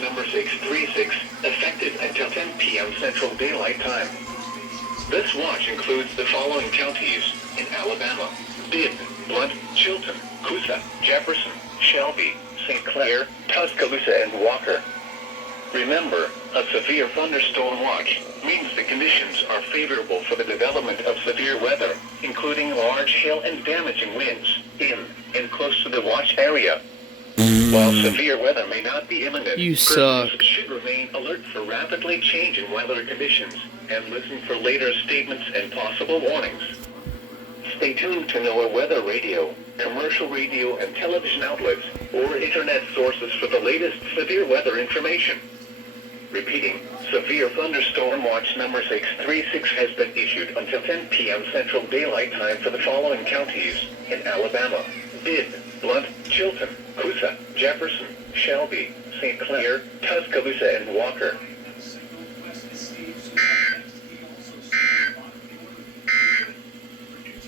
Watch number 636, effective until 10 p.m. Central Daylight Time. This watch includes the following counties in Alabama: Bibb, Blunt, Chilton, Coosa, Jefferson, Shelby, St. Clair, Tuscaloosa, and Walker. Remember, a severe thunderstorm watch means the conditions are favorable for the development of severe weather, including large hail and damaging winds, in and close to the watch area. While severe weather may not be imminent, You persons suck. should remain alert for rapidly changing weather conditions and listen for later statements and possible warnings. Stay tuned to NOAA weather radio, commercial radio and television outlets, or internet sources for the latest severe weather information. Repeating, severe thunderstorm watch number 636 has been issued until 10 p.m. Central Daylight Time for the following counties in Alabama: Bibb, Blunt, Chilton, Coosa, Jefferson, Shelby, St. Clair, Tuscaloosa, and Walker.